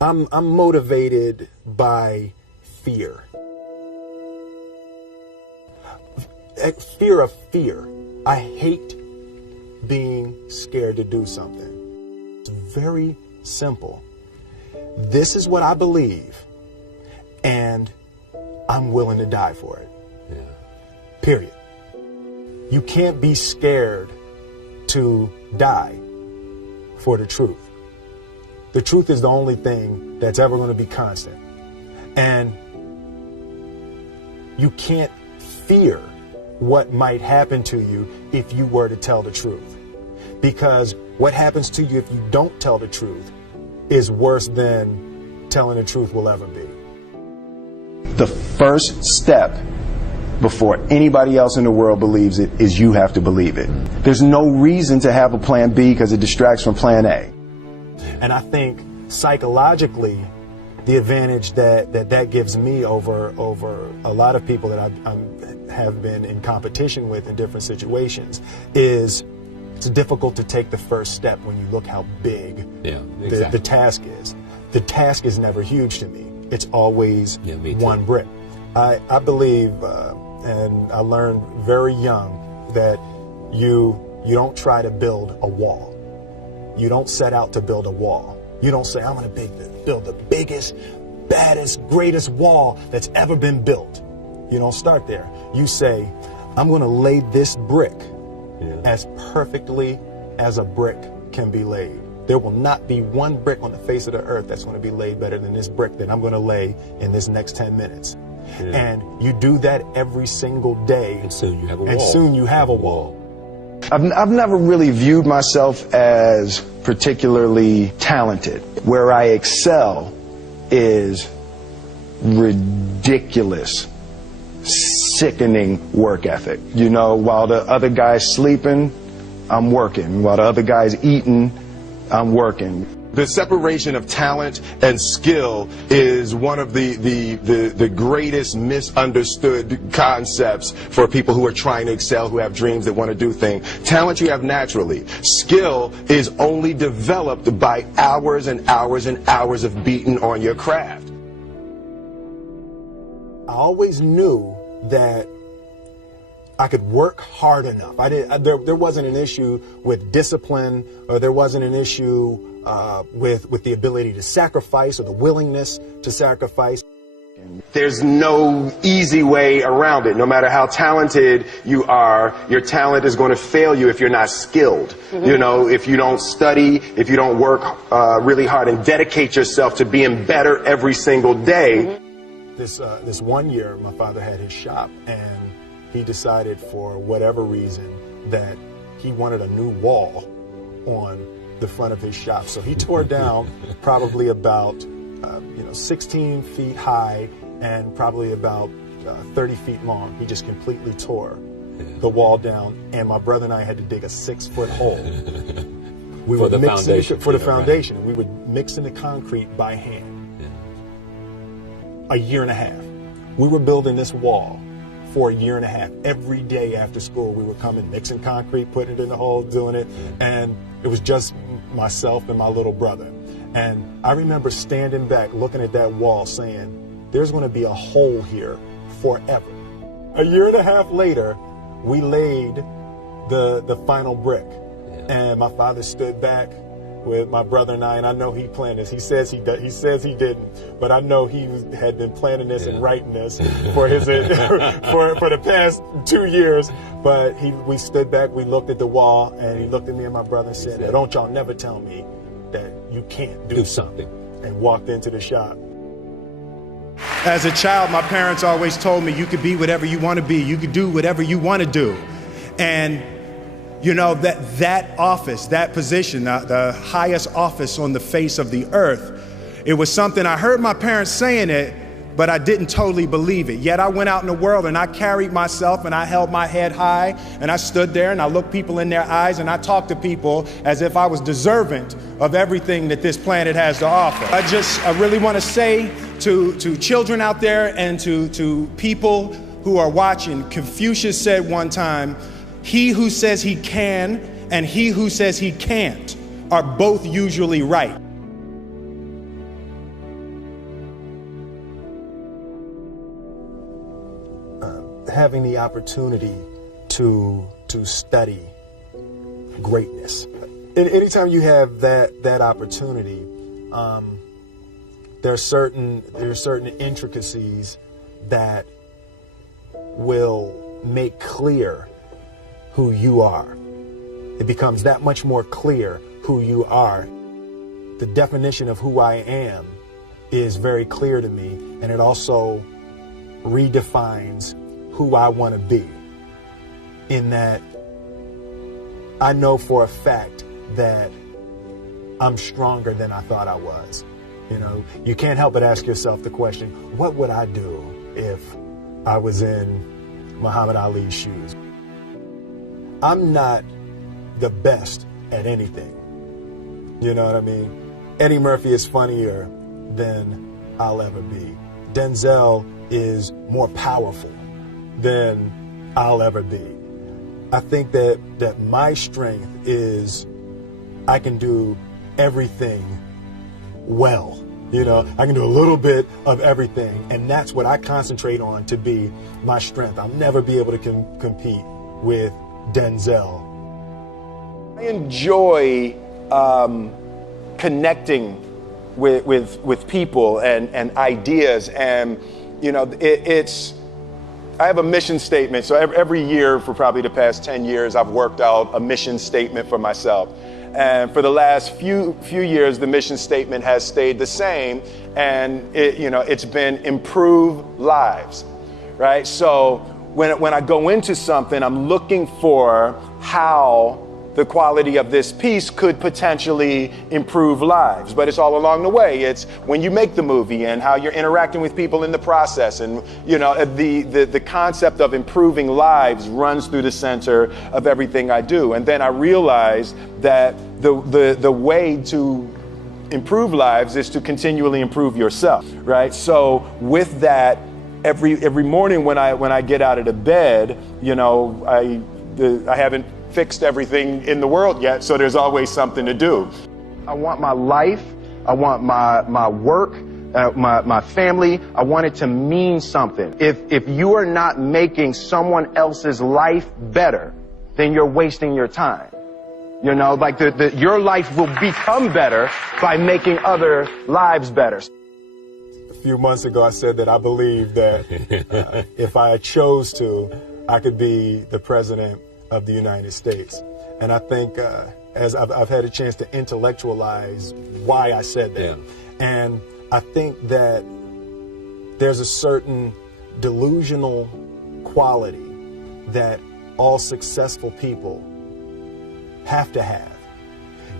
I'm motivated by fear. Fear of fear. I hate being scared to do something. It's very simple. This is what I believe, and I'm willing to die for it. Yeah. Period. You can't be scared to die for the truth. The truth is the only thing that's ever going to be constant. And you can't fear what might happen to you if you were to tell the truth. Because what happens to you if you don't tell the truth is worse than telling the truth will ever be. The first step before anybody else in the world believes it is you have to believe it. There's no reason to have a plan B because it distracts from plan A. And I think psychologically, the advantage that gives me over a lot of people that I have been in competition with in different situations is it's difficult to take the first step when you look how big the task is. The task is never huge to me. It's always one brick. I believe, and I learned very young, that you don't try to build a wall. You don't set out to build a wall. You don't say, I'm going to build the biggest, baddest, greatest wall that's ever been built. You don't start there. You say, I'm going to lay this brick as perfectly as a brick can be laid. There will not be one brick on the face of the earth that's going to be laid better than this brick that I'm going to lay in this next 10 minutes. And you do that every single day. And soon you have a wall. And soon you have a wall. I've never really viewed myself as particularly talented. Where I excel is ridiculous, sickening work ethic. You know, while the other guy's sleeping, I'm working. While the other guy's eating, I'm working. The separation of talent and skill is one of the greatest misunderstood concepts for people who are trying to excel, who have dreams, that want to do things. Talent you have naturally. Skill is only developed by hours and hours and hours of beating on your craft. I always knew that I could work hard enough. There wasn't an issue with discipline, or there wasn't an issue with the ability to sacrifice or the willingness to sacrifice. There's no easy way around it. No matter how talented you are, your talent is going to fail you if you're not skilled. You know, if you don't study, if you don't work really hard and dedicate yourself to being better every single day. This one year, my father had his shop, and he decided for whatever reason that he wanted a new wall on the front of his shop. So he tore down probably about 16 feet high and probably about 30 feet long. He just completely tore the wall down, and my brother and I had to dig a 6-foot hole. We for were the mixing foundation. for the foundation. Right. We would mix in the concrete by hand. A year and a half. We were building this wall for a year and a half. Every day after school, we would come and mixing concrete, putting it in the hole, doing it, and it was just myself and my little brother. And I remember standing back, looking at that wall, saying, there's going to be a hole here forever. A year and a half later, we laid the final brick, and my father stood back with my brother and I know he planned this. He says he didn't, but I know he had been planning this and writing this for his for the past 2 years. But we stood back, we looked at the wall, and he looked at me and my brother and said, "Don't y'all never tell me that you can't do something," and walked into the shop. As a child, my parents always told me you could be whatever you want to be. You could do whatever you want to do. And you know, that office, that position, the highest office on the face of the earth, it was something I heard my parents saying it, but I didn't totally believe it. Yet I went out in the world and I carried myself and I held my head high and I stood there and I looked people in their eyes and I talked to people as if I was deserving of everything that this planet has to offer. I really want to say to children out there and to people who are watching, Confucius said one time, he who says he can and he who says he can't are both usually right. having the opportunity to study greatness. And anytime you have that opportunity, there are certain intricacies that will make clear who you are. It becomes that much more clear who you are. The definition of who I am is very clear to me, and it also redefines who I want to be, in that I know for a fact that I'm stronger than I thought I was. You know, you can't help but ask yourself the question, what would I do if I was in Muhammad Ali's shoes? I'm not the best at anything. You know what I mean? Eddie Murphy is funnier than I'll ever be. Denzel is more powerful than I'll ever be. I think that my strength is I can do everything well. You know, I can do a little bit of everything, and that's what I concentrate on to be my strength. I'll never be able to compete with Denzel. I enjoy connecting with people and ideas, and you know, I have a mission statement. So every year for probably the past 10 years, I've worked out a mission statement for myself. And for the last few years, the mission statement has stayed the same, and it's been improve lives, right? So when I go into something, I'm looking for how the quality of this piece could potentially improve lives. But it's all along the way. It's when you make the movie and how you're interacting with people in the process. And, you know, the concept of improving lives runs through the center of everything I do. And then I realized that the way to improve lives is to continually improve yourself, right? So with that, every morning when I get out of the bed, you know, I haven't fixed everything in the world yet, so there's always something to do. I want my life, I want my work, my family, I want it to mean something. If you are not making someone else's life better, then you're wasting your time. You know, like your life will become better by making other lives better. A few months ago, I said that I believe that if I chose to, I could be the president of the United States. And I think as I've had a chance to intellectualize why I said that. Yeah. And I think that there's a certain delusional quality that all successful people have to have.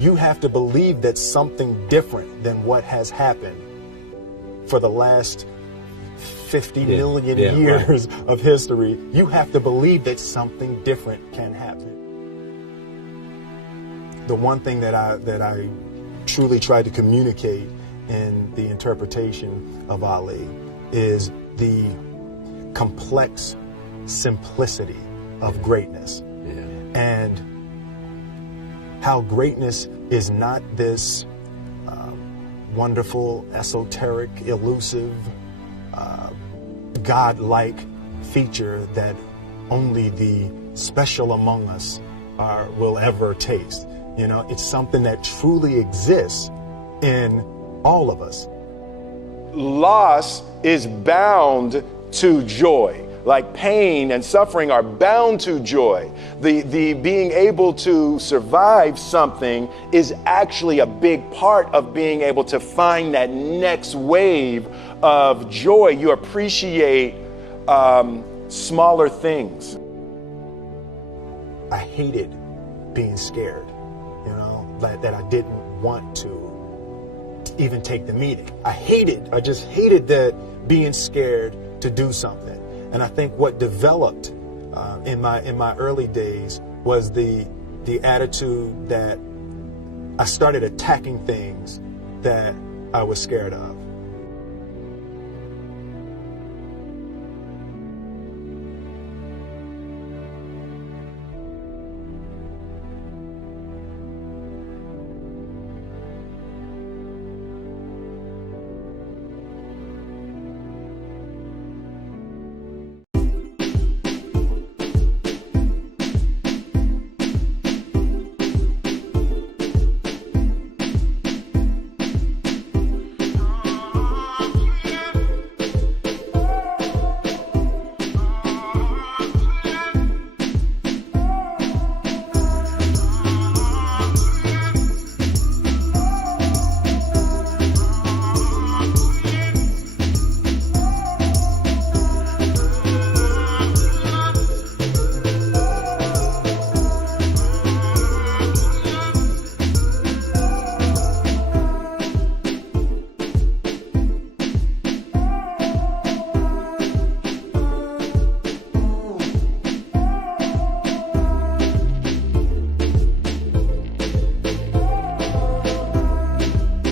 You have to believe that something different than what has happened for the last 50 million years of history. You have to believe that something different can happen. The one thing that I truly tried to communicate in the interpretation of Ali is the complex simplicity of greatness. And how greatness is not this wonderful, esoteric, elusive, God-like feature that only the special among us will ever taste. You know, it's something that truly exists in all of us. Loss is bound to joy. Like pain and suffering are bound to joy. The being able to survive something is actually a big part of being able to find that next wave of joy. You appreciate smaller things. I hated being scared, you know, that I didn't want to even take the meeting. I just hated that being scared to do something. And I think what developed in my early days was the attitude that I started attacking things that I was scared of.